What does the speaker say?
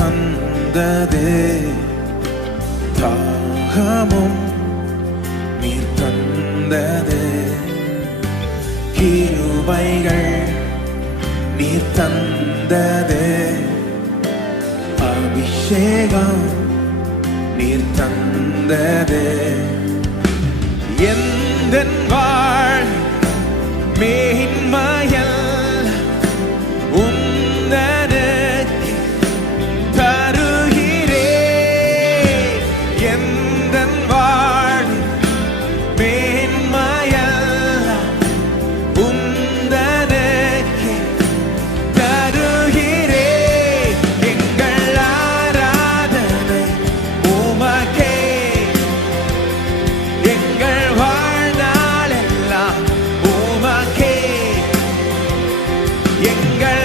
தந்ததே, தாகமும் நீர் தந்ததே, கிருபைகள் நீர் தந்ததே, அபிஷேகம் நீர் தந்ததே. எந்தன் வாழ் மேன்மையல் உந்தனுக்கு தருகிறேன். எந்தன் வாழ் மேன்மையல் உந்தனுக்கு தருகிறேன். எங்கள் ஆராதனை உமக்கே, எங்கள் வாழ்நாளெல்லாம் உமக்கே, எங்கள்